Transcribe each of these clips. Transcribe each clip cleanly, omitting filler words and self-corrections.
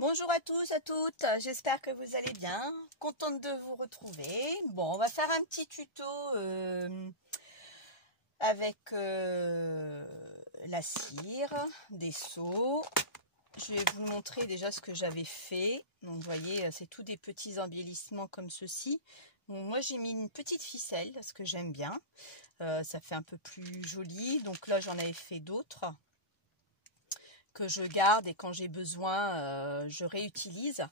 Bonjour à tous, à toutes, j'espère que vous allez bien, contente de vous retrouver. Bon, on va faire un petit tuto avec la cire, des seaux. Je vais vous montrer déjà ce que j'avais fait. Donc vous voyez, c'est tous des petits embellissements comme ceci. Donc, moi j'ai mis une petite ficelle parce que j'aime bien, ça fait un peu plus joli. Donc là j'en avais fait d'autres que je garde et quand j'ai besoin je réutilise.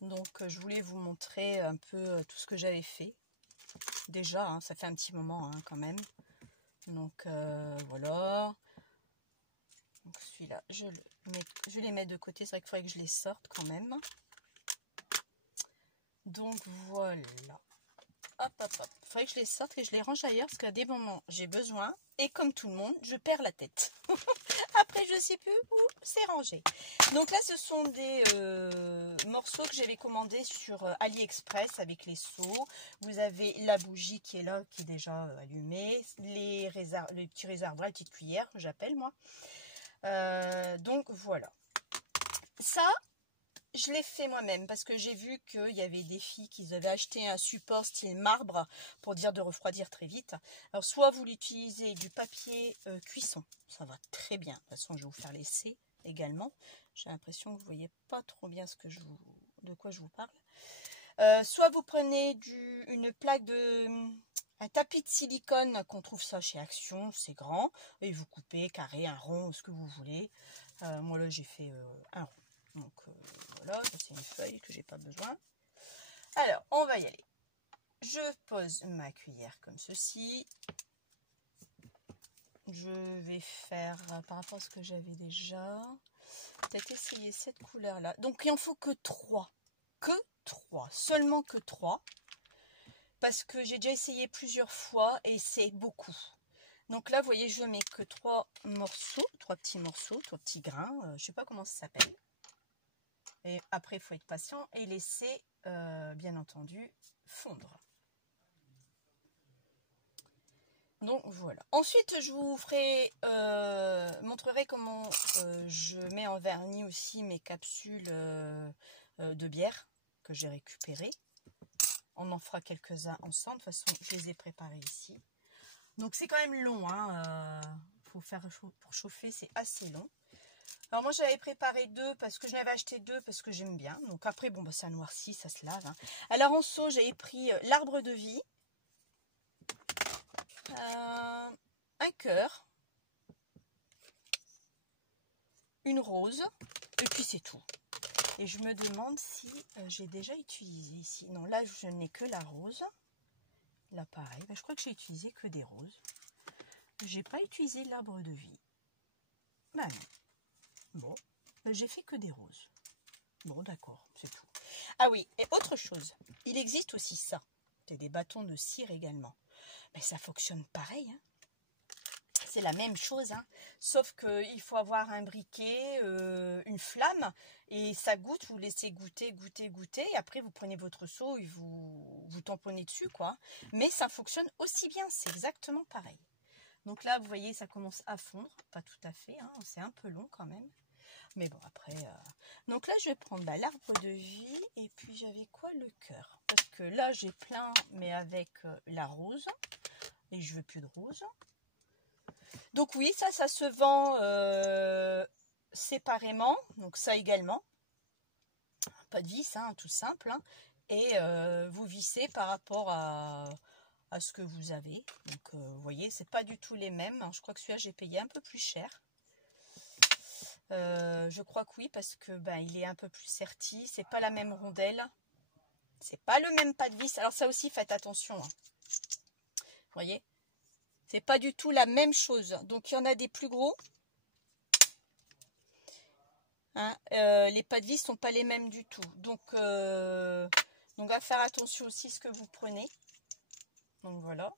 Donc je voulais vous montrer un peu tout ce que j'avais fait déjà, hein, ça fait un petit moment quand même. Donc voilà. Donc celui-là je les mets de côté, c'est vrai qu'il faudrait que je les sorte quand même. Donc voilà, hop hop hop, il faudrait que je les sorte et je les range ailleurs parce qu'à des moments j'ai besoin et comme tout le monde je perds la tête. Après je sais plus où c'est rangé. Donc là ce sont des morceaux que j'avais commandés sur AliExpress avec les seaux. Vous avez la bougie qui est là, qui est déjà allumée, les petits réservoirs, les petites cuillères que j'appelle moi. Donc voilà, ça je l'ai fait moi-même parce que j'ai vu qu'il y avait des filles qui avaient acheté un support style marbre pour dire de refroidir très vite. Alors soit vous l'utilisez du papier cuisson, ça va très bien. De toute façon je vais vous faire l'essai également. J'ai l'impression que vous voyez pas trop bien de quoi je vous parle. Soit vous prenez une plaque un tapis de silicone qu'on trouve ça chez Action, c'est grand, et vous coupez carré, un rond, ce que vous voulez. Moi là j'ai fait un rond. Donc voilà, c'est une feuille que j'ai pas besoin. Alors, on va y aller. Je pose ma cuillère comme ceci. Je vais faire, par rapport à ce que j'avais déjà, peut-être essayer cette couleur-là. Donc, il en faut que 3. Que 3. Seulement que 3. Parce que j'ai déjà essayé plusieurs fois et c'est beaucoup. Donc là, vous voyez, je mets que 3 morceaux, 3 petits morceaux, 3 petits grains. Je sais pas comment ça s'appelle. Et après, il faut être patient et laisser, bien entendu, fondre. Donc voilà. Ensuite, je vous montrerai comment je mets en vernis aussi mes capsules de bière que j'ai récupérées. On en fera quelques-uns ensemble. De toute façon, je les ai préparés ici. Donc c'est quand même long. Faut faire pour chauffer, c'est assez long. Alors moi j'avais préparé 2 parce que je n'avais acheté 2 parce que j'aime bien. Donc après bon bah ça noircit, ça se lave. Alors en seau j'avais pris l'arbre de vie, un cœur, une rose et puis c'est tout. Et je me demande si j'ai déjà utilisé ici. Non là je n'ai que la rose. Là pareil, je crois que j'ai utilisé que des roses. J'ai pas utilisé l'arbre de vie. Bah non. Bon. J'ai fait que des roses. Bon, d'accord, c'est tout. Ah oui, et autre chose, il existe aussi ça. C'est des bâtons de cire également. Mais ça fonctionne pareil. C'est la même chose. Sauf qu'il faut avoir un briquet, une flamme, et ça goûte, vous laissez goûter, et après vous prenez votre seau et vous tamponnez dessus, quoi. Mais ça fonctionne aussi bien, c'est exactement pareil. Donc là, vous voyez, ça commence à fondre. Pas tout à fait, c'est un peu long quand même. Mais bon, après... Donc là, je vais prendre l'arbre de vie. Et puis, j'avais quoi? Le cœur. Parce que là, j'ai plein, mais avec la rose. Et je veux plus de rose. Donc oui, ça se vend séparément. Donc ça également. Pas de vis, tout simple. Et vous vissez par rapport à ce que vous avez. Donc, vous voyez, c'est pas du tout les mêmes. Je crois que celui-là, j'ai payé un peu plus cher. Je crois que oui, parce que il est un peu plus serti, c'est pas la même rondelle, c'est pas le même pas de vis. Alors ça aussi, faites attention. Vous voyez, c'est pas du tout la même chose. Donc il y en a des plus gros. Les pas de vis sont pas les mêmes du tout. Donc à faire attention aussi ce que vous prenez. Donc voilà.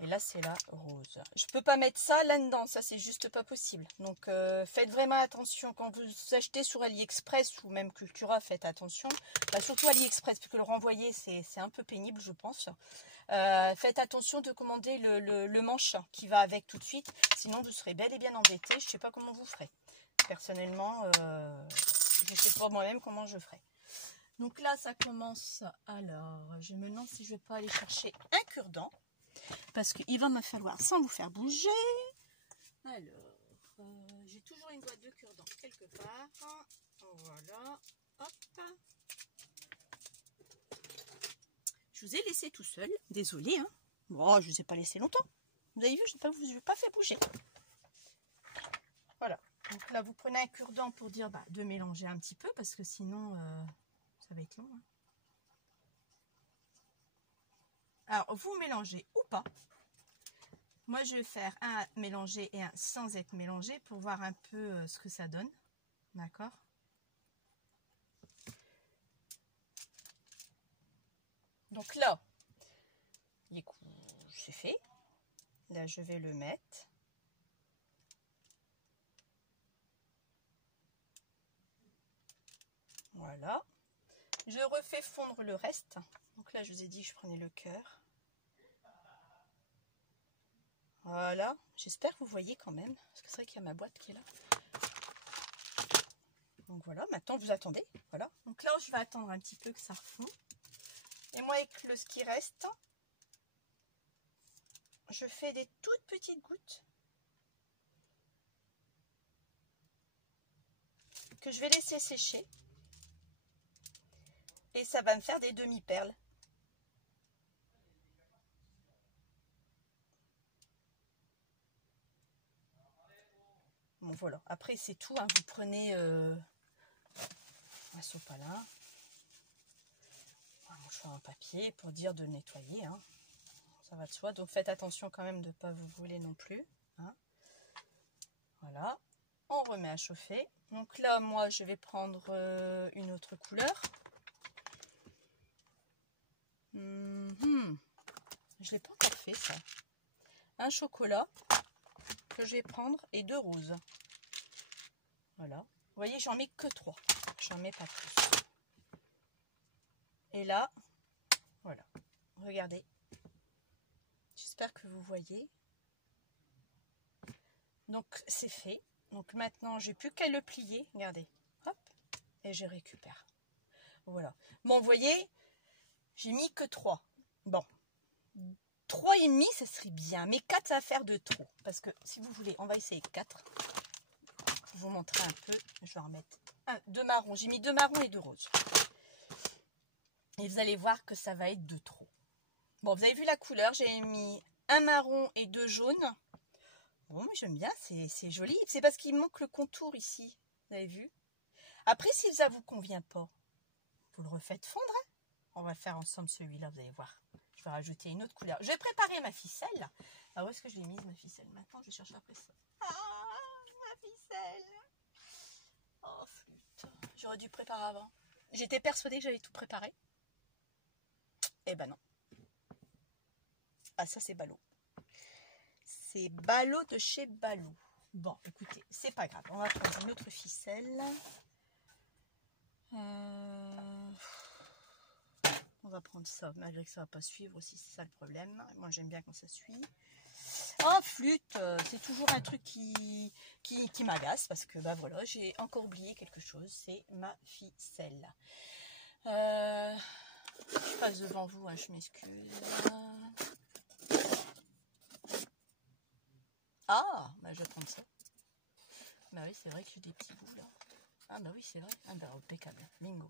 Et là, c'est la rose. Je peux pas mettre ça là-dedans, ça c'est juste pas possible. Donc faites vraiment attention quand vous achetez sur AliExpress ou même Cultura, faites attention. Surtout AliExpress, parce que le renvoyer c'est un peu pénible, je pense. Faites attention de commander le manche qui va avec tout de suite, sinon vous serez bel et bien embêté. Je sais pas comment vous ferez. personnellement, je ne sais pas moi-même comment je ferai. Donc là, ça commence. Alors, je me demande si je ne vais pas aller chercher un cure-dent. Parce qu'il va me falloir, sans vous faire bouger. Alors, j'ai toujours une boîte de cure-dent quelque part. Voilà. Hop. Je vous ai laissé tout seul. Désolée, hein. Bon, je ne vous ai pas laissé longtemps. Vous avez vu, je ne vous ai pas fait bouger. Voilà. Donc là, vous prenez un cure-dent pour dire de mélanger un petit peu. Parce que sinon, ça va être long. Hein. Alors, vous mélangez ou pas. Moi, je vais faire un mélangé et un sans être mélangé pour voir un peu ce que ça donne. D'accord? Donc là, c'est fait. Là, je vais le mettre. Voilà. Je refais fondre le reste. Donc là, je vous ai dit que je prenais le cœur. Voilà. J'espère que vous voyez quand même. Parce que c'est vrai qu'il y a ma boîte qui est là. Donc voilà. Maintenant, vous attendez. Voilà. Donc là, je vais attendre un petit peu que ça refonde. Et moi, avec ce qui reste, je fais des toutes petites gouttes que je vais laisser sécher. Et ça va me faire des demi-perles. Bon, voilà. Après, c'est tout. Hein. Vous prenez un sopalin, un mouchoir en papier pour dire de nettoyer. Hein. Ça va de soi. Donc, faites attention quand même de ne pas vous brûler non plus. Hein. Voilà. On remet à chauffer. Donc là, moi, je vais prendre une autre couleur. Je ne l'ai pas encore fait, ça. Un chocolat que je vais prendre et 2 roses. Voilà. Vous voyez, j'en mets que 3. J'en mets pas plus. Et là, voilà. Regardez. J'espère que vous voyez. Donc, c'est fait. Donc, maintenant, j'ai plus qu'à le plier. Regardez. Hop. Et je récupère. Voilà. Bon, vous voyez, j'ai mis que 3. Bon. 3,5, ça serait bien. Mais 4, ça va faire de trop. Parce que, si vous voulez, on va essayer 4. Je vous montrer un peu. Je vais en remettre 2 marrons. J'ai mis 2 marrons et 2 roses. Et vous allez voir que ça va être de trop. Bon, vous avez vu la couleur. J'ai mis 1 marron et 2 jaunes. Bon, mais j'aime bien. C'est joli. C'est parce qu'il manque le contour ici. Vous avez vu? Après, si ça vous convient pas, vous le refaites fondre. Hein. On va faire ensemble celui-là. Vous allez voir. Je vais rajouter une autre couleur. Je vais préparer ma ficelle. Ah, où est-ce que je l'ai mise, ma ficelle? Maintenant, je cherche après ça. Ah, ma ficelle. Oh, flûte. J'aurais dû préparer avant. J'étais persuadée que j'avais tout préparé. Eh ben non. Ah, ça, c'est ballot. C'est ballot de chez Ballot. Bon, écoutez, c'est pas grave. On va prendre une autre ficelle. On va prendre ça, malgré que ça va pas suivre aussi, c'est ça le problème. Moi, j'aime bien quand ça suit. Oh, flûte, c'est toujours un truc qui m'agace parce que, bah voilà, j'ai encore oublié quelque chose, c'est ma ficelle. Je passe devant vous, hein, je m'excuse. Ah, bah je vais prendre ça. Bah oui, c'est vrai que j'ai des petits bouts là. Ah bah oui, c'est vrai. Ah bah impeccable, bingo.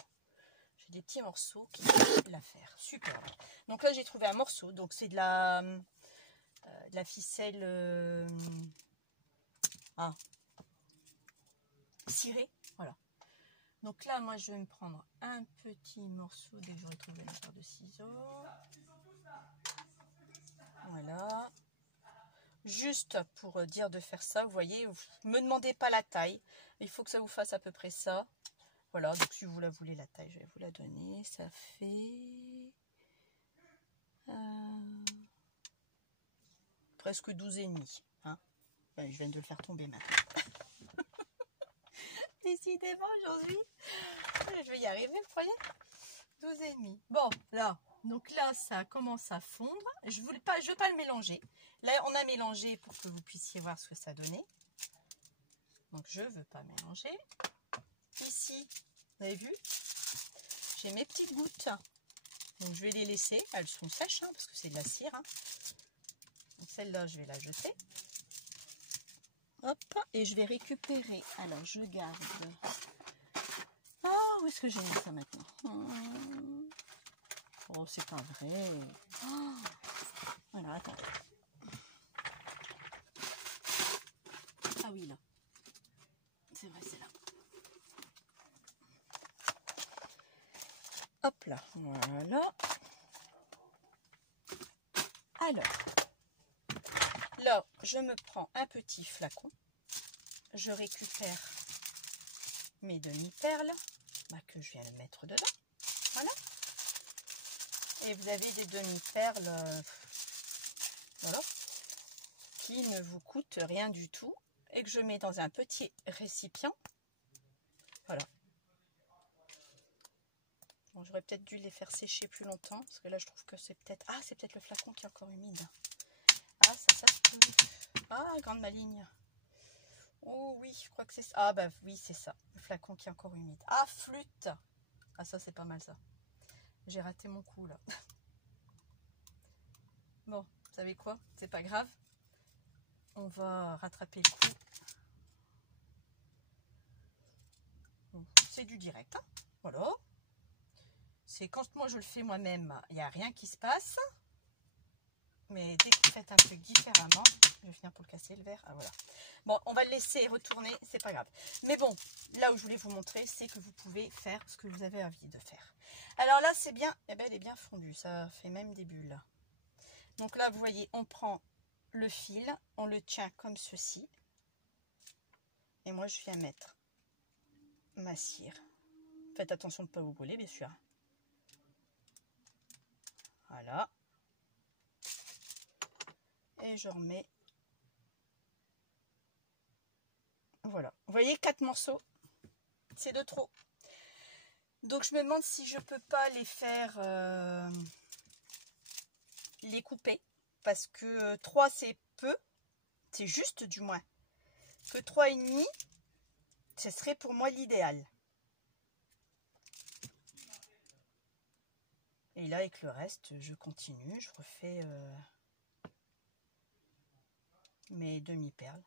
J'ai des petits morceaux qui vont l'affaire. Super. Donc là, j'ai trouvé un morceau. Donc c'est de la ficelle cirée. Voilà. Donc là, moi, je vais me prendre un petit morceau dès que j'aurai trouvé une paire de ciseaux. Voilà. Juste pour dire de faire ça, vous voyez, ne me demandez pas la taille. Il faut que ça vous fasse à peu près ça. Voilà, donc si vous la voulez la taille, je vais vous la donner. Ça fait presque 12,5. Hein. Ben, je viens de le faire tomber maintenant. Décidément aujourd'hui, je vais y arriver, vous croyez? 12,5. Bon, là, donc là, ça commence à fondre. Je ne veux pas le mélanger. Là, on a mélangé pour que vous puissiez voir ce que ça donnait. Donc je ne veux pas mélanger. Ici, vous avez vu, j'ai mes petites gouttes. Donc je vais les laisser. Elles sont sèches hein, parce que c'est de la cire. Hein. Donc celle-là, je vais la jeter. Hop, et je vais récupérer. Alors je garde. Ah, où est-ce que j'ai mis ça maintenant? Oh, c'est pas vrai. Oh. Voilà, attends. Ah oui, là. C'est vrai, c'est là. Hop là, voilà. Alors, là, je me prends un petit flacon. Je récupère mes demi-perles que je viens de mettre dedans. Voilà. Et vous avez des demi-perles voilà, qui ne vous coûtent rien du tout et que je mets dans un petit récipient. Voilà. Bon, j'aurais peut-être dû les faire sécher plus longtemps parce que là je trouve que c'est peut-être... Ah, c'est peut-être le flacon qui est encore humide. Ah, ça se peut. Ah, grande maligne. Oh oui, je crois que c'est ça. Ah bah oui, c'est ça. Le flacon qui est encore humide. Ah, flûte. Ah, ça c'est pas mal ça. J'ai raté mon coup là. Bon, vous savez quoi? C'est pas grave. On va rattraper le coup. Bon, c'est du direct. Hein, voilà. C'est quand moi je le fais moi-même, il n'y a rien qui se passe. Mais dès que vous faites un truc différemment, je vais finir pour le casser le verre. Ah voilà. Bon, on va le laisser retourner, c'est pas grave. Mais bon, là où je voulais vous montrer, c'est que vous pouvez faire ce que vous avez envie de faire. Alors là, c'est bien, eh ben, elle est bien fondue, ça fait même des bulles. Donc là, vous voyez, on prend le fil, on le tient comme ceci. Et moi, je viens mettre ma cire. Faites attention de ne pas vous brûler, bien sûr. Voilà. Et je remets. Voilà. Vous voyez, 4 morceaux. C'est de trop. Donc, je me demande si je peux pas les faire... les couper. Parce que 3, c'est peu. C'est juste, du moins. Que 3,5, ce serait pour moi l'idéal. Et là, avec le reste, je continue. Je refais mes demi-perles.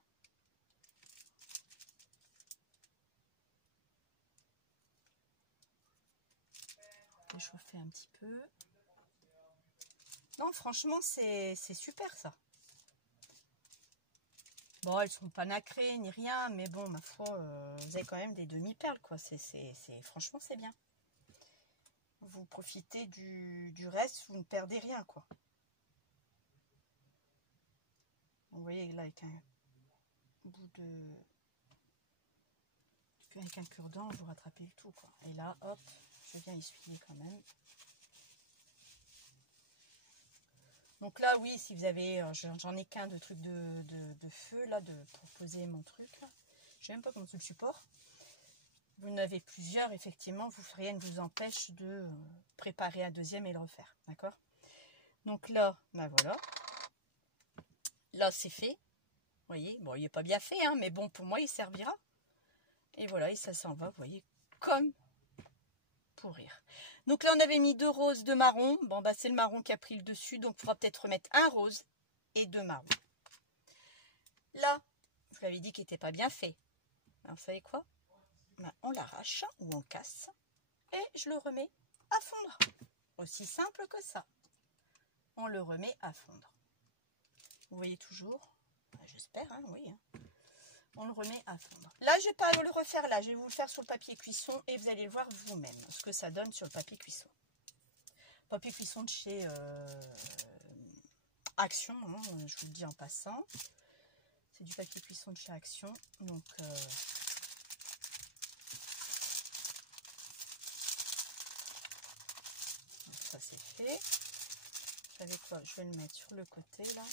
Je refais un petit peu. Non, franchement, c'est super ça. Bon, elles sont pas nacrées ni rien, mais bon, ma foi, vous avez quand même des demi-perles, quoi. Franchement, c'est bien. Vous profitez du reste, vous ne perdez rien, quoi. Vous voyez, là, avec un bout de... Avec un cure-dent, vous rattrapez le tout, quoi. Et là, hop, je viens essuyer quand même. Donc là, oui, si vous avez... J'en ai qu'un de truc de feu, là, pour poser mon truc. Je sais même pas comment c'est le support. Vous en avez plusieurs, effectivement, rien ne vous empêche de préparer un deuxième et le refaire, d'accord? Donc là, ben voilà. Là, c'est fait. Vous voyez, bon, il n'est pas bien fait, hein, mais bon, pour moi, il servira. Et voilà, et ça s'en va, vous voyez, comme pour rire. Donc là, on avait mis 2 roses, 2 marrons. Bon, bah, c'est le marron qui a pris le dessus, donc il faudra peut-être remettre un rose et 2 marrons. Là, je vous l'avais dit qu'il n'était pas bien fait. Alors, vous savez quoi? Ben, on l'arrache ou on casse et je le remets à fondre. Aussi simple que ça. On le remet à fondre. Vous voyez toujours? J'espère, hein, oui. Hein. On le remet à fondre. Là, je ne vais pas le refaire là. Je vais vous le faire sur le papier cuisson et vous allez le voir vous-même ce que ça donne sur le papier cuisson. Papier cuisson de chez Action, hein, je vous le dis en passant. C'est du papier cuisson de chez Action. Donc, ça c'est fait. Vous savez quoi? Je vais le mettre sur le côté là.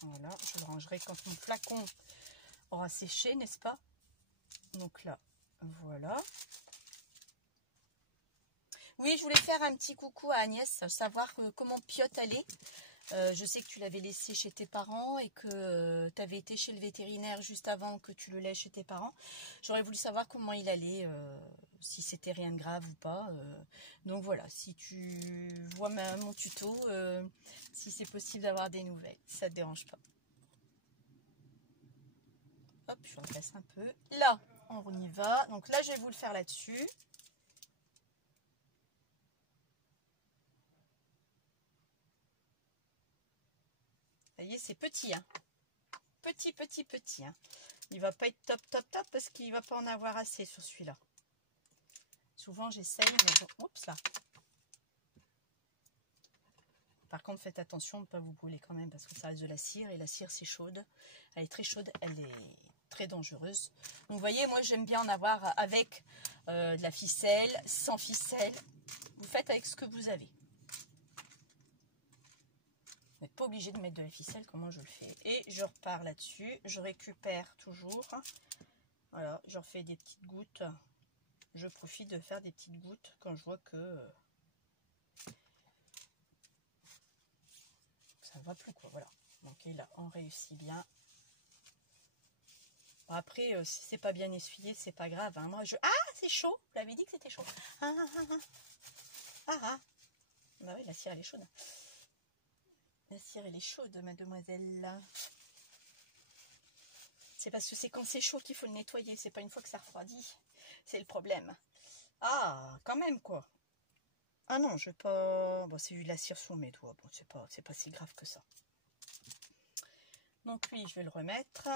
Voilà, je le rangerai quand mon flacon aura séché, n'est-ce pas? Donc là, voilà. Oui, je voulais faire un petit coucou à Agnès, savoir comment Piote allait. Je sais que tu l'avais laissé chez tes parents et que tu avais été chez le vétérinaire juste avant que tu le laisses chez tes parents. J'aurais voulu savoir comment il allait, si c'était rien de grave ou pas. Donc voilà, si tu vois mon tuto, si c'est possible d'avoir des nouvelles, ça te dérange pas. Hop, je redresse un peu. Là, on y va. Donc là, je vais vous le faire là-dessus. Vous voyez, c'est petit, hein. Petit, hein. Il va pas être top parce qu'il va pas en avoir assez sur celui-là. Souvent, j'essaye, mais bon, oups là. Par contre, faites attention de ne pas vous brûler quand même parce que ça reste de la cire et la cire, c'est chaude. Elle est très chaude, elle est très dangereuse. Donc, vous voyez, moi, j'aime bien en avoir avec de la ficelle, sans ficelle. Vous faites avec ce que vous avez. Vous n'êtes pas obligé de mettre de la ficelle, comment je le fais. Et je repars là-dessus. Je récupère toujours. Voilà, je refais des petites gouttes. Je profite de faire des petites gouttes quand je vois que ça ne va plus, quoi. Voilà. Donc, et là, on réussit bien. Bon, après, si c'est pas bien essuyé, c'est pas grave. Hein. Moi, ah, c'est chaud. Vous l'avez dit que c'était chaud. Ah. Bah oui, la cire, elle est chaude. La cire, elle est chaude, mademoiselle. C'est parce que c'est quand c'est chaud qu'il faut le nettoyer. C'est pas une fois que ça refroidit. C'est le problème. Ah, quand même, quoi. Ah non, je vais pas... Bon, c'est eu de la cire sur mes doigts. Bon, c'est pas si grave que ça. Donc lui, je vais le remettre.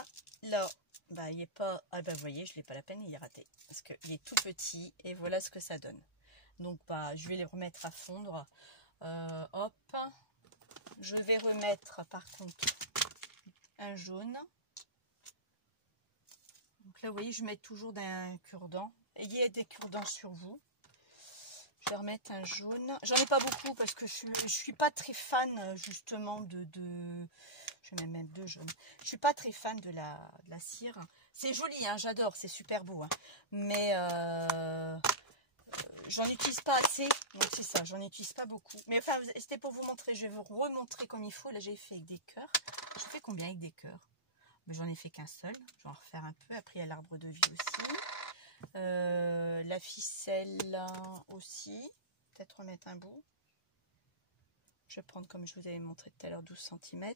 Là, bah, il est pas... Ah bah, vous voyez, je l'ai pas la peine, il est raté. Parce qu'il est tout petit. Et voilà ce que ça donne. Donc, bah, je vais les remettre à fondre. Hop. Je vais remettre, par contre, un jaune. Donc là, vous voyez, je mets toujours d'un cure-dent. Ayez des cure-dents sur vous. Je vais remettre un jaune. J'en ai pas beaucoup parce que je suis pas très fan justement de... Je vais même deux jaunes. Je suis pas très fan de la cire. C'est joli, hein, j'adore, c'est super beau. Hein. Mais j'en utilise pas assez. Donc c'est ça, j'en utilise pas beaucoup. Mais enfin, c'était pour vous montrer. Je vais vous remontrer comme il faut. Là, j'ai fait avec des cœurs. Je fais combien avec des cœurs? J'en ai fait qu'un seul. Je vais en refaire un peu. Après, il y a l'arbre de vie aussi. La ficelle aussi. Peut-être remettre un bout. Je vais prendre, comme je vous avais montré tout à l'heure, 12 cm.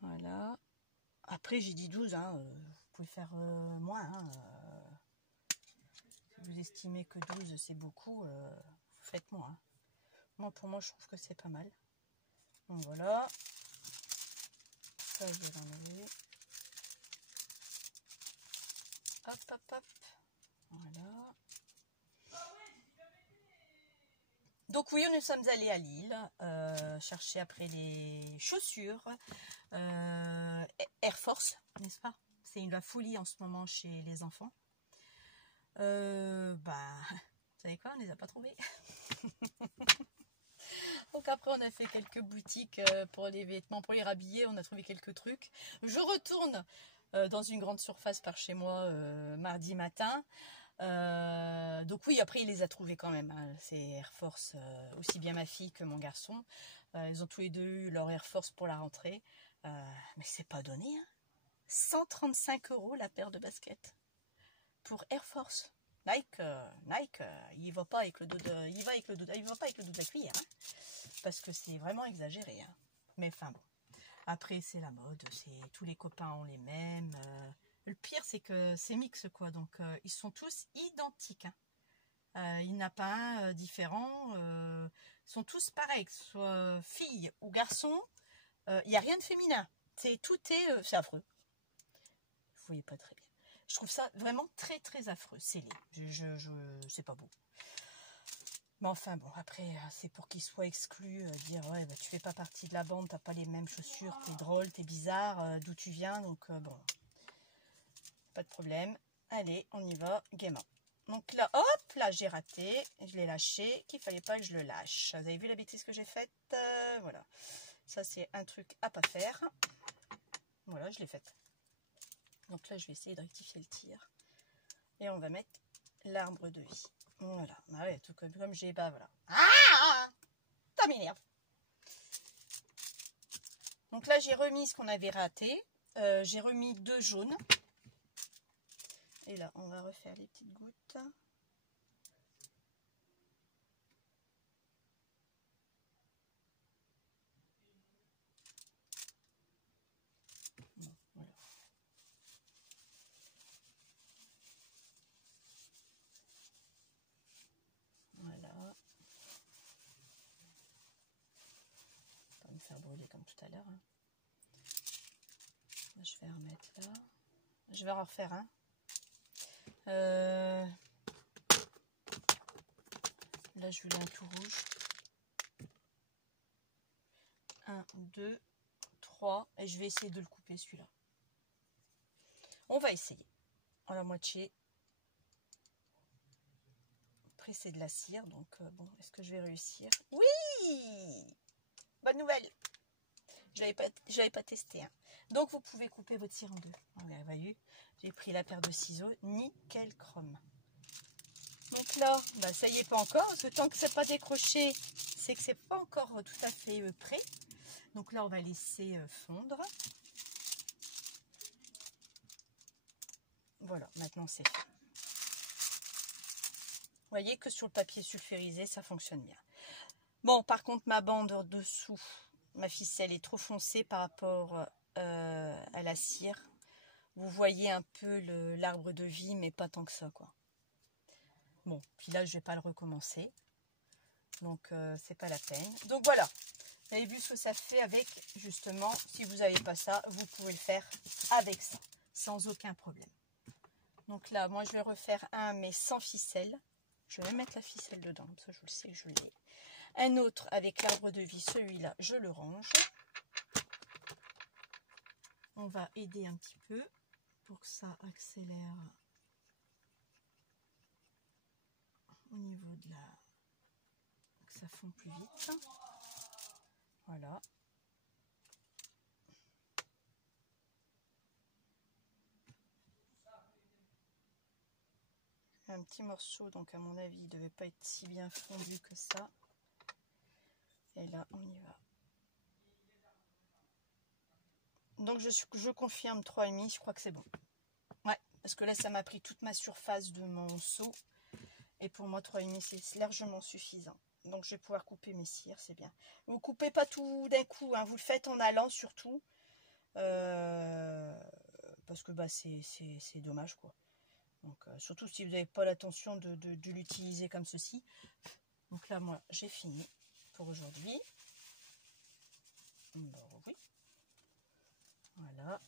Voilà. Après, j'ai dit 12. Hein, vous pouvez faire moins. Hein, si vous estimez que 12, c'est beaucoup, vous faites moins. Hein. Moi, pour moi, je trouve que c'est pas mal. Donc voilà. Ça, je vais l'enlever. Hop. Voilà. Donc oui, nous sommes allés à Lille chercher après les chaussures Air Force, n'est-ce pas? C'est la folie en ce moment chez les enfants. Vous savez quoi, on ne les a pas trouvés. Donc après, on a fait quelques boutiques pour les vêtements, pour les rhabiller. On a trouvé quelques trucs. Je retourne dans une grande surface par chez moi mardi matin. Donc oui, après il les a trouvés quand même. Hein. C'est Air Force, aussi bien ma fille que mon garçon. Ils ont tous les deux eu leur Air Force pour la rentrée. Mais c'est pas donné. Hein. 135 € la paire de baskets pour Air Force. Nike, il va pas avec le dos de, il va pas avec le dos de la cuillère. Hein. Parce que c'est vraiment exagéré. Hein. Mais enfin bon. Après c'est la mode, tous les copains ont les mêmes. Le pire, c'est que c'est mix, quoi. Donc, ils sont tous identiques. Hein. Il n'y en a pas un différent. Ils sont tous pareils, que ce soit fille ou garçon. Il n'y a rien de féminin. C'est affreux. Vous voyez pas très bien. Je trouve ça vraiment très, très affreux. C'est laid. C'est pas beau. Mais enfin, bon, après, c'est pour qu'ils soient exclus. Dire, ouais, bah, tu fais pas partie de la bande, t'as pas les mêmes chaussures, t'es drôle, t'es bizarre, d'où tu viens. Donc, bon... Pas de problème. Allez, on y va, gaiement. Donc là, hop, là j'ai raté. Je l'ai lâché, qu'il fallait pas que je le lâche. Vous avez vu la bêtise que j'ai faite? Voilà. Ça, c'est un truc à pas faire. Voilà, je l'ai faite. Donc là, je vais essayer de rectifier le tir. Et on va mettre l'arbre de vie. Voilà. Ah ouais, tout comme j'ai... Bah voilà. Ah, ça m'énerve. Donc là, j'ai remis ce qu'on avait raté. J'ai remis 2 jaunes. Et là, on va refaire les petites gouttes. Bon, voilà. Voilà. Pas me faire brûler comme tout à l'heure. Hein. Je vais remettre là. Je vais en refaire un. Là, je voulais un tout rouge. 1, 2, 3. Et je vais essayer de le couper celui-là. On va essayer. En la moitié. Après, c'est de la cire. Donc, bon, est-ce que je vais réussir? Oui! Bonne nouvelle! Je l'avais pas testé. Hein. Donc, vous pouvez couper votre cire en deux. Vous voyez, j'ai pris la paire de ciseaux. Nickel chrome. Donc là, bah, ça y est pas encore. Parce que tant que c'est pas décroché, c'est que c'est pas encore tout à fait prêt. Donc là, on va laisser fondre. Voilà, maintenant c'est fait. Vous voyez que sur le papier sulfurisé, ça fonctionne bien. Bon, par contre, ma bande en dessous, ma ficelle est trop foncée par rapport à la cire. Vous voyez un peu l'arbre de vie, mais pas tant que ça, quoi. Bon, puis là, je vais pas le recommencer. Donc, c'est pas la peine. Donc, voilà. Vous avez vu ce que ça fait avec, justement, si vous n'avez pas ça, vous pouvez le faire avec ça, sans aucun problème. Donc là, moi, je vais refaire un, mais sans ficelle. Je vais mettre la ficelle dedans, comme ça, je le sais que je l'ai. Un autre avec l'arbre de vie, celui-là, je le range. On va aider un petit peu pour que ça accélère au niveau de la... que ça fond plus vite. Voilà. Un petit morceau, donc à mon avis, il ne devait pas être si bien fondu que ça. Et là, on y va. Donc, je confirme 3,5, je crois que c'est bon. Ouais, parce que là, ça m'a pris toute ma surface de mon seau. Et pour moi, 3,5, c'est largement suffisant. Donc, je vais pouvoir couper mes cires, c'est bien. Vous ne coupez pas tout d'un coup, hein, vous le faites en allant surtout. Parce que bah, c'est dommage, quoi. Donc, surtout si vous n'avez pas l'intention de l'utiliser comme ceci. Donc là, moi, j'ai fini pour aujourd'hui. Bon, oui. Voilà.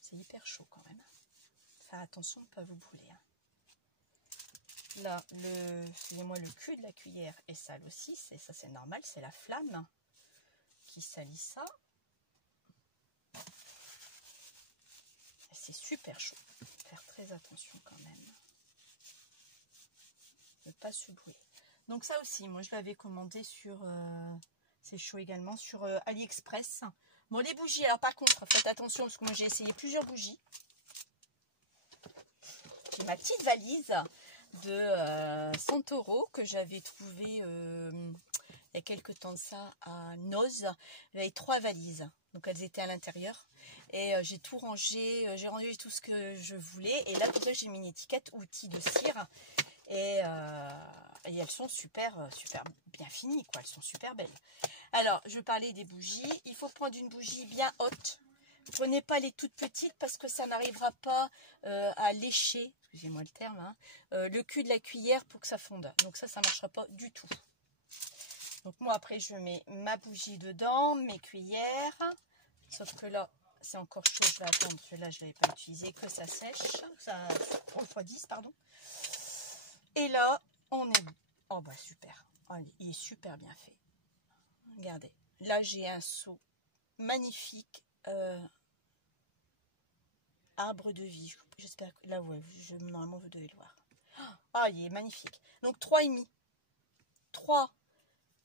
C'est hyper chaud quand même. Faire attention de ne pas vous brûler. Hein. Là, excusez-moi, le cul de la cuillère est sale aussi. Ça, c'est normal. C'est la flamme qui salit ça. C'est super chaud. Faire très attention quand même. Ne pas se brûler. Donc ça aussi, moi je l'avais commandé sur, c'est chaud également, sur AliExpress. Bon, les bougies, alors par contre, faites attention parce que moi j'ai essayé plusieurs bougies. J'ai ma petite valise de Santoro que j'avais trouvée il y a quelques temps de ça à Noz. Il y avait 3 valises, donc elles étaient à l'intérieur. Et j'ai tout rangé, j'ai rangé tout ce que je voulais. Et là, déjà, j'ai mis une étiquette outils de cire. Et elles sont super bien finies, quoi. Elles sont super belles. Alors, je parlais des bougies. Il faut prendre une bougie bien haute. Prenez pas les toutes petites parce que ça n'arrivera pas à lécher, excusez-moi le terme, hein, le cul de la cuillère pour que ça fonde. Donc ça ne marchera pas du tout. Donc moi, après, je mets ma bougie dedans, mes cuillères. Sauf que là, c'est encore chaud. Je vais attendre. Celui-là, je ne l'avais pas utilisé, que ça sèche. Ça refroidisse, pardon. Et là, on est... Oh, bah super. Oh, il est super bien fait. Regardez. Là, j'ai un seau magnifique. Arbre de vie. J'espère que... Là, ouais, normalement, vous devez le voir. Ah, il est magnifique. Donc, 3,5. 3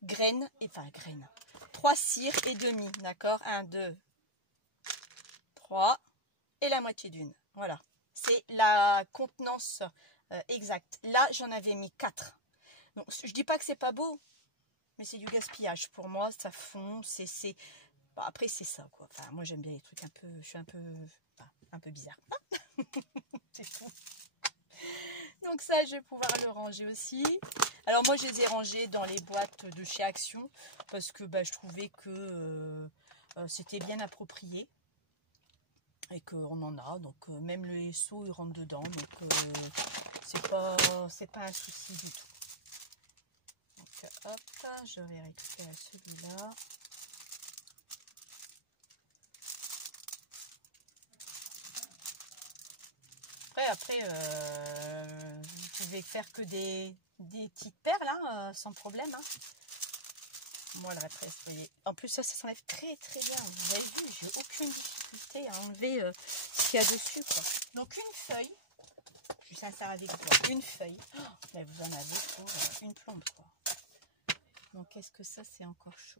graines. Enfin, graines. 3 cires et demi. D'accord? 1, 2, 3. Et la moitié d'une. Voilà. C'est la contenance exacte. Là, j'en avais mis 4. Donc, je dis pas que c'est pas beau. mais c'est du gaspillage. Pour moi, ça fond, c'est... Bon, après, c'est ça, quoi. Enfin, moi, j'aime bien les trucs un peu... Je suis un peu bizarre. C'est tout. Donc ça, je vais pouvoir le ranger aussi. Alors moi, je les ai rangés dans les boîtes de chez Action parce que bah, je trouvais que c'était bien approprié et qu'on en a. Donc même le SO, il rentre dedans. Donc c'est pas un souci du tout. Donc hop, je vais récupérer celui-là. Après, vous pouvez faire que des petites perles, hein, sans problème. Hein. Moi, le reste, vous voyez. En plus, ça s'enlève très très bien. Vous avez vu, j'ai aucune difficulté à enlever ce qu'il y a dessus, quoi. Donc, une feuille. Je suis sincère avec vous. Une feuille. Oh, mais vous en avez pour une plombe, quoi. Donc, est-ce que ça, c'est encore chaud?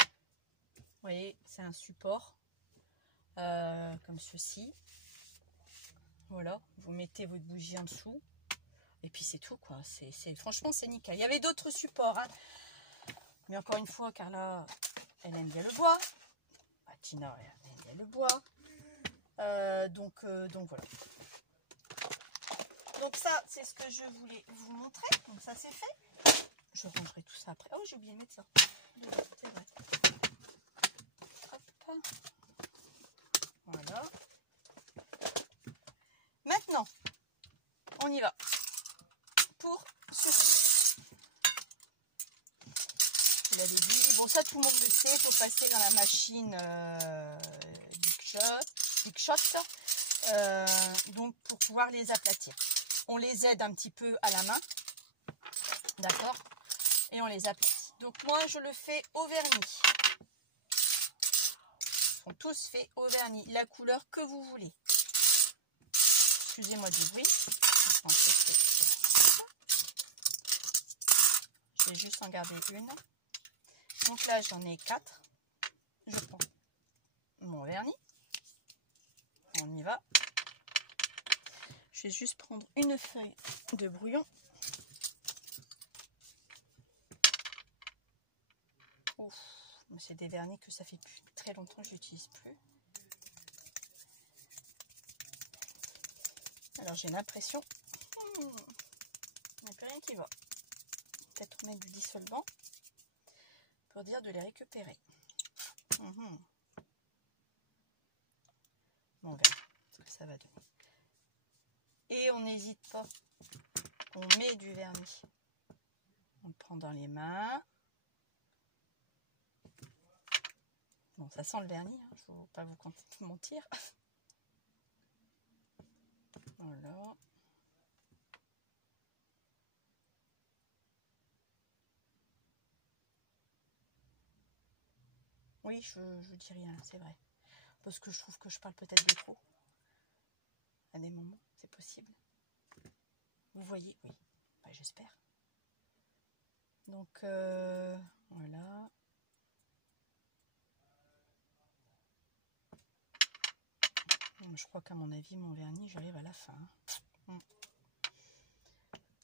Vous voyez, c'est un support. Comme ceci. Voilà, vous mettez votre bougie en dessous. Et puis c'est tout, quoi. Franchement, c'est nickel. Il y avait d'autres supports, hein. Mais encore une fois, Carla, elle aime bien le bois. Tina, elle aime bien le bois. Donc voilà. Donc ça, c'est ce que je voulais vous montrer. Donc ça, c'est fait. Je rangerai tout ça après. Oh, j'ai oublié de mettre ça. C'est vrai. Hop. Voilà. Maintenant, on y va. Pour ceci. Je l'avais dit. Bon, ça, tout le monde le sait. Il faut passer dans la machine Big Shot. Donc, pour pouvoir les aplatir. On les aide un petit peu à la main. D'accord? Et on les aplatit. Donc, moi, je le fais au vernis. Ils sont tous faits au vernis. La couleur que vous voulez. Excusez-moi du bruit. Je vais juste en garder une. Donc là, j'en ai 4. Je prends mon vernis. On y va. Je vais juste prendre une feuille de brouillon. C'est des vernis que ça fait plus très longtemps que je n'utilise plus. Alors j'ai l'impression il n'y a plus rien qui va. Peut-être remettre du dissolvant pour dire de les récupérer. Bon, on verra ce que ça va donner. Et on n'hésite pas. On met du vernis. On le prend dans les mains. Bon, ça sent le vernis, hein, je ne vais pas vous mentir. Voilà. Oui, je dis rien, c'est vrai. Parce que je trouve que je parle peut-être de trop. À des moments, c'est possible. Vous voyez, oui. Bah, j'espère. Donc, voilà. Je crois qu'à mon avis, mon vernis, j'arrive à la fin.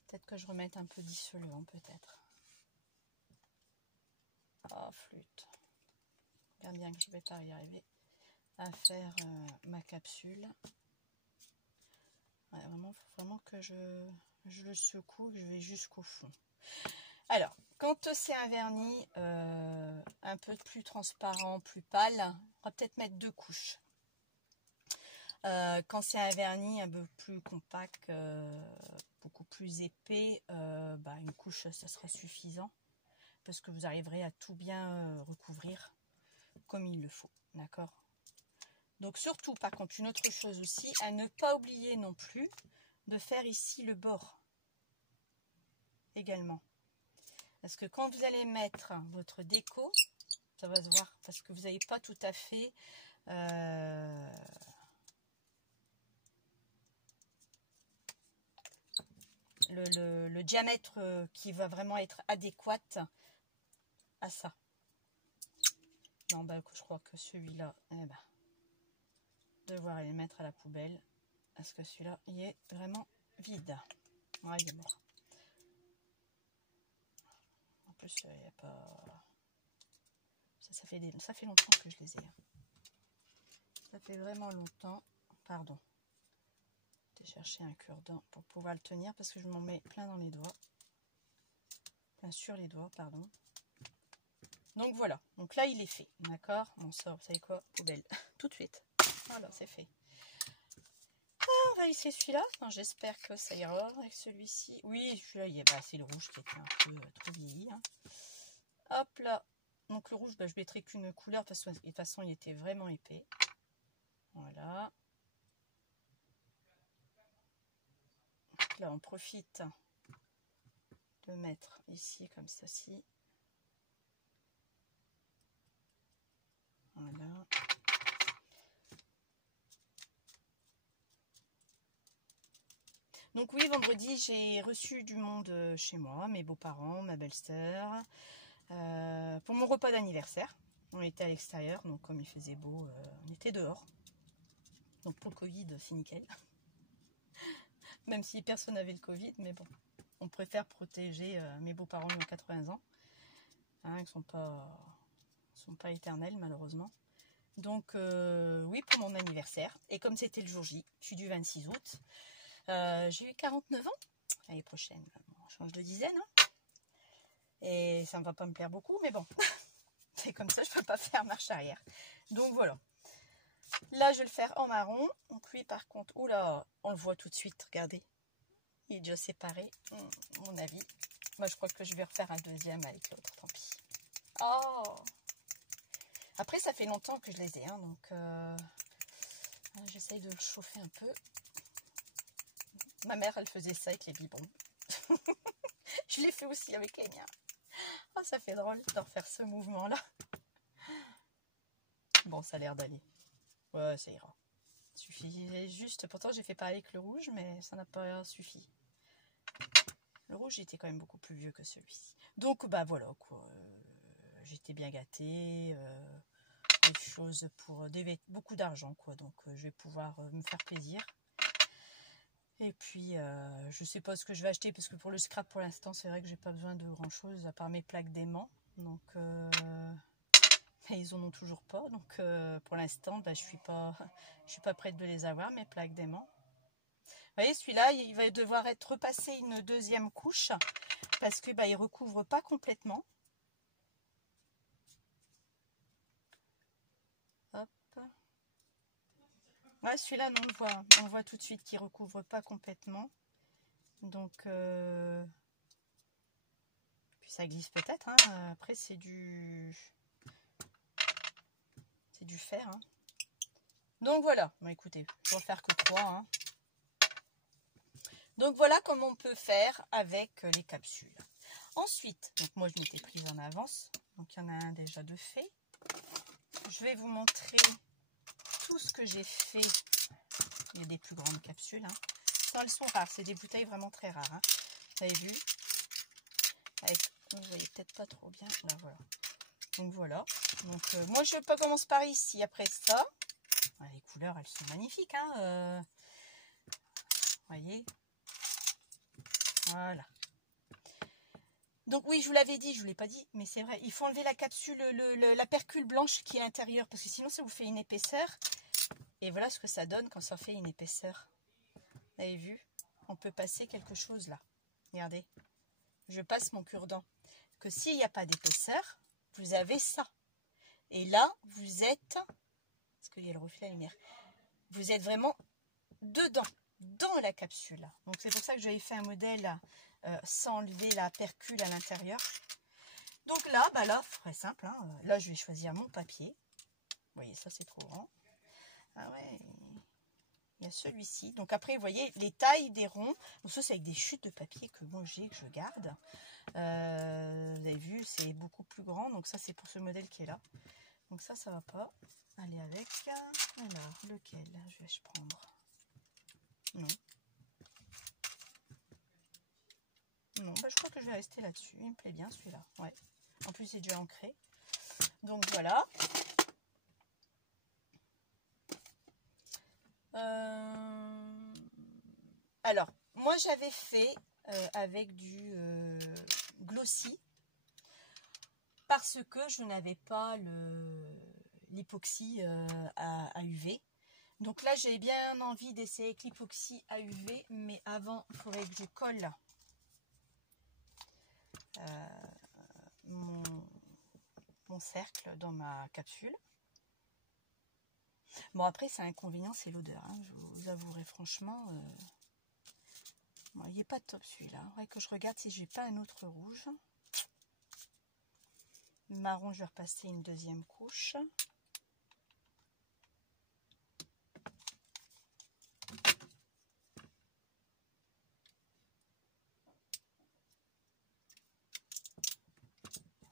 Peut-être que je remette un peu dissolvant, peut-être. Oh, flûte. Bien, bien que je ne vais pas y arriver à faire ma capsule. Ouais, vraiment, il faut vraiment que je le secoue, que je vais jusqu'au fond. Alors, quand c'est un vernis un peu plus transparent, plus pâle, on va peut-être mettre 2 couches. Quand c'est un vernis un peu plus compact, beaucoup plus épais, une couche, ça sera suffisant. Parce que vous arriverez à tout bien recouvrir comme il le faut. D'accord? Donc surtout, par contre, une autre chose aussi, à ne pas oublier non plus de faire ici le bord. Également. Parce que quand vous allez mettre votre déco, ça va se voir. Parce que vous n'avez pas tout à fait... le diamètre qui va vraiment être adéquat à ça. Non, je crois que celui-là, devoir aller le mettre à la poubelle. Parce que celui-là, il est vraiment vide. Ouais, il est mort. plus, il n'y a pas... Ça fait longtemps que je les ai. Hein. Ça fait vraiment longtemps. Pardon. Je vais chercher un cure-dent pour pouvoir le tenir parce que je m'en mets plein dans les doigts. Plein sur les doigts, pardon. Donc voilà. Donc là, il est fait. D'accord? On sort, vous savez quoi? Poubelle. Tout de suite. Voilà, c'est fait. On va essayer celui-là. J'espère que ça ira avec celui-ci. Oui, celui-là, c'est le rouge qui était un peu trop vieilli. Hein. Hop là. Donc le rouge, je mettrai qu'une couleur parce que de toute façon, il était vraiment épais. Voilà. Donc là, on profite de mettre ici comme ceci. Voilà. Donc oui, vendredi, j'ai reçu du monde chez moi, mes beaux-parents, ma belle-sœur, pour mon repas d'anniversaire. On était à l'extérieur, donc comme il faisait beau, on était dehors. Donc pour le Covid, c'est nickel. Même si personne n'avait le Covid, mais bon, on préfère protéger mes beaux-parents qui ont 80 ans. Hein, ils ne sont pas éternels, malheureusement. Donc oui, pour mon anniversaire. Et comme c'était le jour J, je suis du 26 août. J'ai eu 49 ans. L'année prochaine, on change de dizaine. Hein. Et ça ne va pas me plaire beaucoup, mais bon. C'est comme ça, je ne peux pas faire marche arrière. Donc voilà. Là, je vais le faire en marron. Donc lui, par contre, oula, on le voit tout de suite, regardez. Il est déjà séparé, mon avis. Moi, je crois que je vais refaire un deuxième avec l'autre, tant pis. Oh! Après, ça fait longtemps que je les ai, hein, donc j'essaye de le chauffer un peu. Ma mère, elle faisait ça avec les biberons. Je l'ai fait aussi avec les miens. Oh, ça fait drôle de refaire ce mouvement-là. Bon, ça a l'air d'aller. Ouais, ça ira. Suffit juste. Pourtant, j'ai fait pareil avec le rouge, mais ça n'a pas suffi. Le rouge était quand même beaucoup plus vieux que celui-ci. Donc, bah voilà, quoi. J'étais bien gâtée. Des choses pour beaucoup d'argent, quoi. Donc, je vais pouvoir me faire plaisir. Et puis, je sais pas ce que je vais acheter, parce que pour le scrap, pour l'instant, c'est vrai que j'ai pas besoin de grand-chose, à part mes plaques d'aimant. Donc, mais ils en ont toujours pas. Donc, pour l'instant, bah, je suis pas prête de les avoir, mes plaques d'aimant. Vous voyez, celui-là, il va devoir être repassé une deuxième couche, parce que bah, il recouvre pas complètement. Hop. Ouais, celui-là, on le voit tout de suite qu'il recouvre pas complètement. Donc, puis ça glisse peut-être. Hein. Après, c'est du fer. Hein. Donc voilà. Bon, écoutez, je vais en faire que 3. Hein. Donc voilà comment on peut faire avec les capsules. Ensuite, donc moi je m'étais prise en avance. Donc il y en a un déjà de fait. Je vais vous montrer tout ce que j'ai fait. Il y a des plus grandes capsules. Hein. Non, elles sont rares. C'est des bouteilles vraiment très rares. Hein. Vous avez vu? Vous voyez peut-être pas trop bien. Là, voilà. Donc voilà. Donc moi je commence par ici. Après ça, les couleurs elles sont magnifiques. Hein. Voyez. Voilà. Donc oui, je vous l'avais dit, je ne vous l'ai pas dit, mais c'est vrai, il faut enlever la capsule, la percule blanche qui est à l'intérieur, parce que sinon ça vous fait une épaisseur. Et voilà ce que ça donne quand ça fait une épaisseur. Vous avez vu? On peut passer quelque chose là. Regardez, je passe mon cure-dent. Que s'il n'y a pas d'épaisseur, vous avez ça. Et là, vous êtes, parce qu'il y a le reflet à la lumière, vous êtes vraiment dedans, dans la capsule. Donc c'est pour ça que j'avais fait un modèle sans enlever la percule à l'intérieur. Donc là, bah là, très simple. Hein. Là, je vais choisir mon papier. Vous voyez, ça c'est trop grand. Ah ouais. Il y a celui-ci. Donc après, vous voyez, les tailles des ronds. Donc ça, c'est avec des chutes de papier que moi j'ai, que je garde. Vous avez vu, c'est beaucoup plus grand. Donc ça, c'est pour ce modèle qui est là. Donc ça va pas aller avec. Alors, lequel je vais prendre? Non. Non, bah, je crois que je vais rester là-dessus. Il me plaît bien celui-là. Ouais. En plus, c'est déjà ancré. Donc voilà. Alors, moi j'avais fait avec du glossy. parce que je n'avais pas l'époxy à UV. Donc là, j'ai bien envie d'essayer avec l'époxy à UV, mais avant, il faudrait que je colle mon cercle dans ma capsule. Bon, après, c'est un inconvénient, c'est l'odeur. Hein. Je vous avouerai franchement, bon, il n'est pas top celui-là. Il faudrait que je regarde si j'ai pas un autre rouge. Marron, je vais repasser une deuxième couche.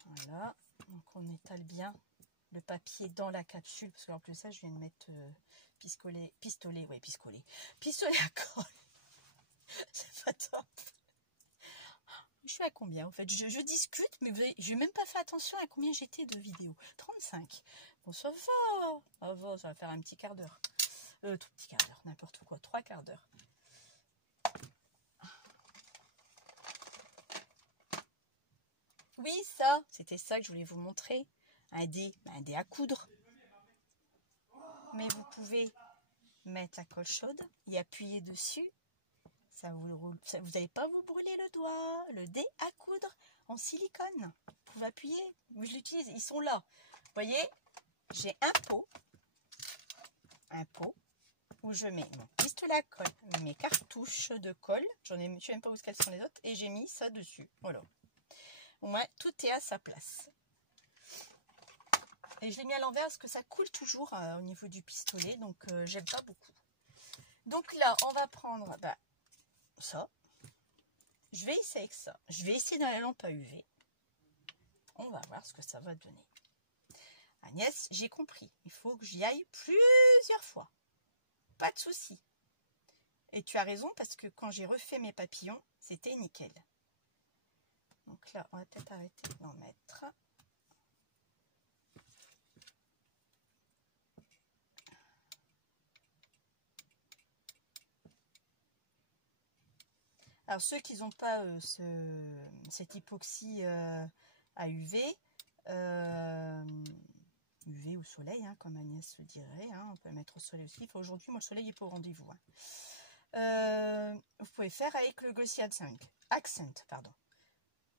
Voilà, donc on étale bien le papier dans la capsule, parce qu'en plus de ça, je viens de mettre pistolet à colle. C'est pas top. Je suis à combien en fait? Je discute, mais je n'ai même pas fait attention à combien j'étais de vidéos. 35. Bon, ça va, ça va faire un petit quart d'heure. Tout petit quart d'heure, n'importe quoi, 3 quarts d'heure. Oui, ça, c'était ça que je voulais vous montrer. Un dé à coudre. Mais vous pouvez mettre la colle chaude et appuyer dessus. Vous n'allez pas vous brûler le doigt. Le dé à coudre en silicone. Vous pouvez appuyer. Je l'utilise, ils sont là. Vous voyez, j'ai un pot où je mets mon pistolet à colle, mes cartouches de colle. Je ne sais même pas où quelles sont les autres. Et j'ai mis ça dessus. Voilà. Au moins, tout est à sa place. Et je l'ai mis à l'envers parce que ça coule toujours au niveau du pistolet. Donc, j'aime pas beaucoup. Donc là, on va prendre ça. Je vais essayer avec ça. Je vais essayer dans la lampe à UV. On va voir ce que ça va donner. Agnès, j'ai compris. Il faut que j'y aille plusieurs fois. Pas de souci. Et tu as raison parce que quand j'ai refait mes papillons, c'était nickel. Donc là, on va peut-être arrêter d'en mettre. Alors ceux qui n'ont pas cette hypoxie à UV, UV ou soleil, hein, comme Agnès le dirait, hein, on peut mettre au soleil aussi. Aujourd'hui, moi, le soleil n'est pas au rendez-vous. Hein. Vous pouvez faire avec le Glossy Accent, pardon.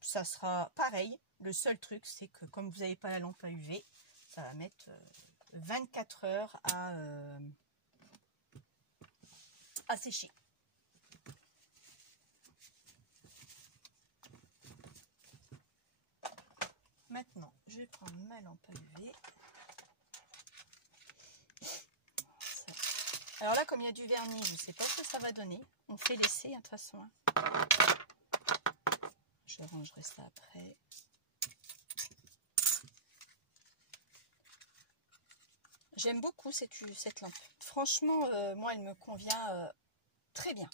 Ça sera pareil. Le seul truc, c'est que comme vous n'avez pas la lampe à UV, ça va mettre 24 heures à sécher. Maintenant, je vais prendre ma lampe à UV. Alors là, comme il y a du vernis, je ne sais pas ce que ça va donner. On fait l'essai, hein, de toute façon. Hein. Je rangerai ça après. J'aime beaucoup cette lampe. Franchement, moi, elle me convient très bien.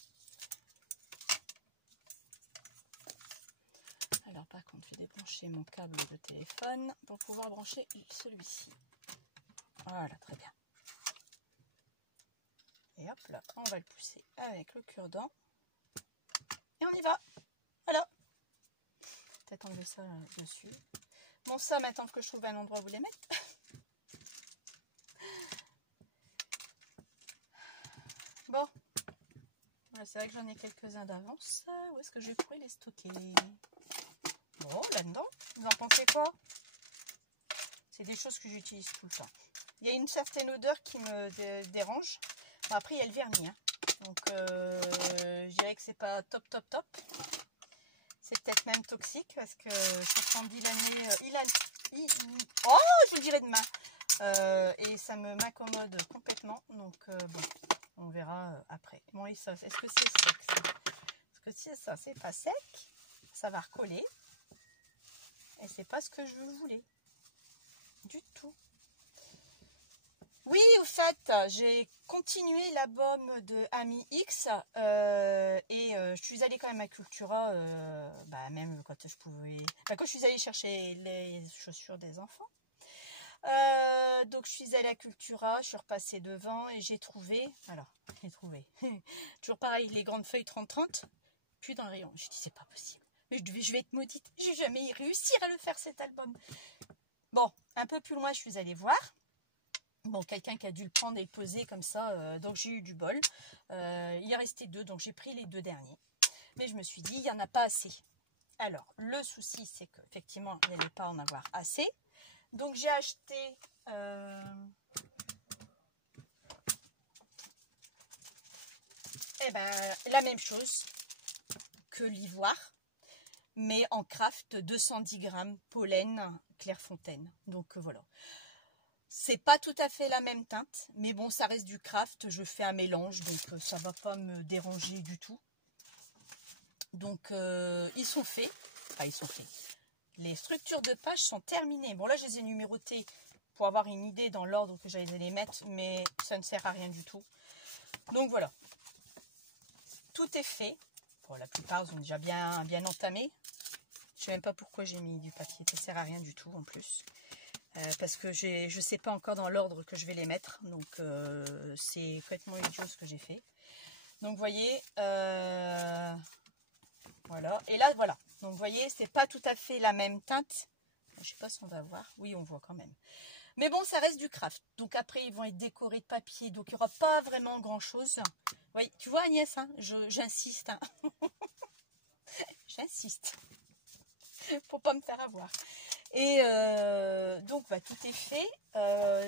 Alors, par contre, je vais débrancher mon câble de téléphone pour pouvoir brancher celui-ci. Voilà, très bien. Et hop là, on va le pousser avec le cure-dent. Et on y va. Voilà. Peut-être enlever ça dessus. Bon, ça, maintenant que je trouve un endroit où les mettre. Bon. Ouais, c'est vrai que j'en ai quelques-uns d'avance. Où est-ce que je vais pouvoir les stocker? Bon, là-dedans, vous en pensez quoi? C'est des choses que j'utilise tout le temps. Il y a une certaine odeur qui me dérange. Bon, après, il y a le vernis. Hein. Donc, je dirais que c'est pas top. C'est peut-être même toxique parce que c'est candylané. Oh, je vous le dirai demain. Et ça m'incommode complètement. Donc, bon, on verra après. Bon, et ça, est-ce que c'est sec ça? Est-ce que c'est ça? C'est pas sec. Ça va recoller. Et c'est pas ce que je voulais. Du tout. Oui, au fait, j'ai continué l'album de Ami X et je suis allée quand même à Cultura, même quand je pouvais, quand je suis allée chercher les chaussures des enfants. Donc je suis allée à Cultura, je suis repassée devant et j'ai trouvé, toujours pareil, les grandes feuilles 30-30, puis dans le rayon. J'ai dit c'est pas possible. Mais je vais être maudite. J'ai jamais réussi à le faire cet album. Bon, un peu plus loin, je suis allée voir. Bon, quelqu'un qui a dû le prendre et le poser comme ça, donc j'ai eu du bol. Il est resté 2, donc j'ai pris les 2 derniers. Mais je me suis dit, il n'y en a pas assez. Alors, le souci, c'est qu'effectivement, il n'allait pas en avoir assez. Donc, j'ai acheté... la même chose que l'ivoire, mais en craft, 210 grammes, pollen, Clairefontaine. Donc, voilà. C'est pas tout à fait la même teinte, mais bon, ça reste du craft. Je fais un mélange, donc ça va pas me déranger du tout. Donc, ils sont faits. Enfin, ils sont faits. Les structures de pages sont terminées. Bon, là, je les ai numérotées pour avoir une idée dans l'ordre que j'allais les mettre, mais ça ne sert à rien du tout. Donc, voilà. Tout est fait. Bon, la plupart sont déjà bien entamés. Je ne sais même pas pourquoi j'ai mis du papier. Ça ne sert à rien du tout, en plus. Parce que je ne sais pas encore dans l'ordre que je vais les mettre. Donc, c'est complètement idiot ce que j'ai fait. Donc, vous voyez... voilà. Et là, voilà. Donc, vous voyez, c'est pas tout à fait la même teinte. Je sais pas si on va voir. Oui, on voit quand même. Mais bon, ça reste du craft. Donc, après, ils vont être décorés de papier. Donc, il n'y aura pas vraiment grand-chose. Oui, tu vois, Agnès, hein, j'insiste. Hein. J'insiste. Pour pas me faire avoir. Et donc, bah, tout est fait.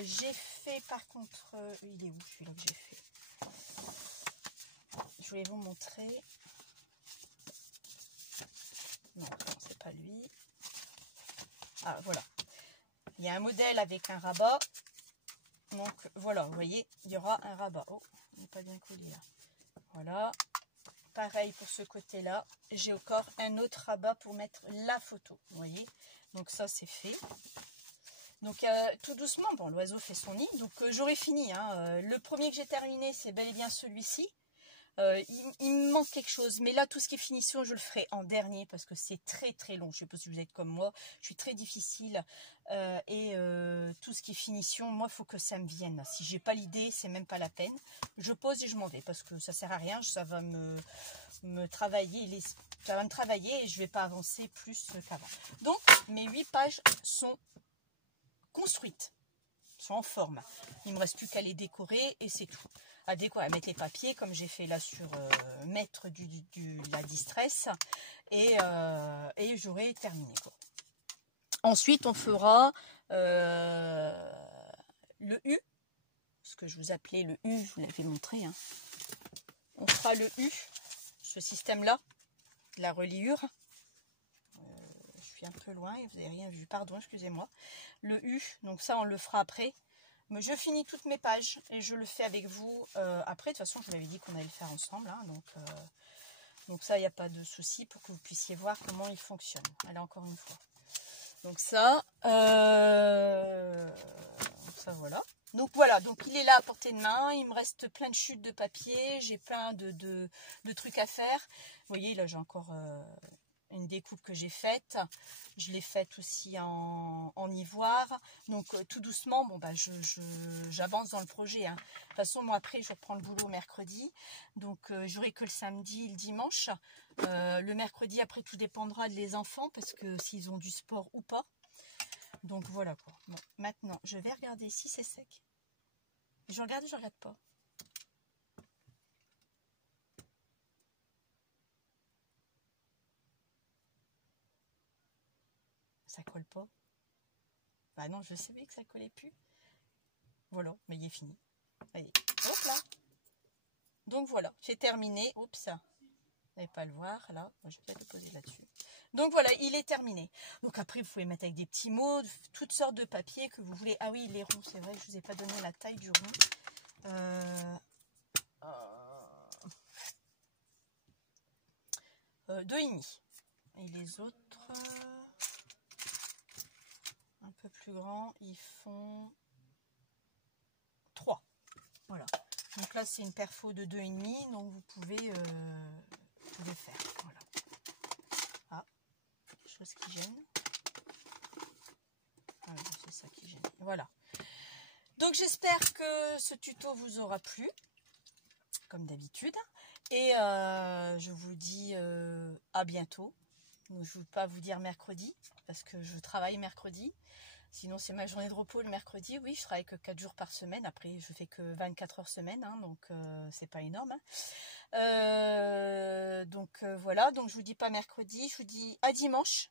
J'ai fait, par contre... il est où, celui-là que j'ai fait? Je voulais vous montrer... Non, c'est pas lui. Ah, voilà. Il y a un modèle avec un rabat. Donc, voilà, vous voyez, il y aura un rabat. Oh, il n'est pas bien collé là. Voilà. Pareil pour ce côté-là. J'ai encore un autre rabat pour mettre la photo. Vous voyez. Donc, ça, c'est fait. Donc, tout doucement, bon, l'oiseau fait son nid. Donc, j'aurai fini. Hein. Le premier que j'ai terminé, c'est bel et bien celui-ci. Il me manque quelque chose, mais là tout ce qui est finition je le ferai en dernier parce que c'est très très long. Je sais pas si vous êtes comme moi, je suis très difficile et tout ce qui est finition, moi il faut que ça me vienne. Si j'ai pas l'idée, c'est même pas la peine. Je pose et je m'en vais parce que ça sert à rien, ça va me travailler ça va me travailler et je vais pas avancer plus qu'avant. Donc mes 8 pages sont construites, sont en forme. Il me reste plus qu'à les décorer et c'est tout. À décorer, à mettre les papiers comme j'ai fait là sur mettre la distress et j'aurai terminé quoi. Ensuite on fera le U, ce que je vous appelais le U, je vous l'avais montré. Hein. On fera le U, ce système là, la reliure. Je suis un peu loin et vous n'avez rien vu, pardon, excusez-moi. Le U, donc ça on le fera après. Mais je finis toutes mes pages et je le fais avec vous après. De toute façon, je vous avais dit qu'on allait le faire ensemble. Hein, donc ça, il n'y a pas de souci pour que vous puissiez voir comment il fonctionne. Allez, encore une fois. Donc ça voilà. Donc voilà, donc il est là à portée de main. Il me reste plein de chutes de papier. J'ai plein de trucs à faire. Vous voyez, là, j'ai encore... une découpe que j'ai faite, je l'ai faite aussi en ivoire, donc tout doucement, bon bah j'avance dans le projet. Hein. De toute façon, moi après je reprends le boulot mercredi, donc j'aurai que le samedi et le dimanche. Le mercredi après tout dépendra de les enfants parce que s'ils ont du sport ou pas. Donc voilà quoi. Bon, maintenant je vais regarder si c'est sec. Je regarde ou je regarde pas. Ça colle pas. Bah non, je savais que ça collait plus. Voilà, mais il est fini. Allez, hop là. Donc voilà, j'ai terminé. Oups, vous n'allez pas le voir là. Moi, je vais peut-être le poser là-dessus. Donc voilà, il est terminé. Donc après, vous pouvez mettre avec des petits mots, toutes sortes de papiers que vous voulez. Ah oui, les ronds, c'est vrai, je ne vous ai pas donné la taille du rond. 2,5. Et les autres, un peu plus grands, ils font 3. Voilà. Donc là, c'est une perfo de 2,5. Donc vous pouvez faire. Voilà. Ah, chose qui gêne. Ah, c'est ça qui gêne. Voilà. Donc j'espère que ce tuto vous aura plu, comme d'habitude. Et je vous dis à bientôt Donc, je ne veux pas vous dire mercredi, parce que je travaille mercredi. Sinon, c'est ma journée de repos le mercredi. Oui, je travaille que 4 jours par semaine. Après, je fais que 24 heures semaine, hein, donc c'est pas énorme. Hein. Voilà, donc je vous dis pas mercredi, je vous dis à dimanche.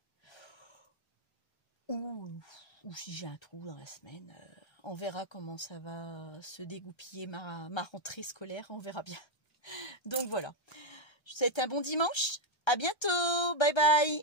Ou si j'ai un trou dans la semaine, on verra comment ça va se dégoupiller ma rentrée scolaire, on verra bien. Donc voilà, je vous souhaite un bon dimanche, à bientôt, bye bye.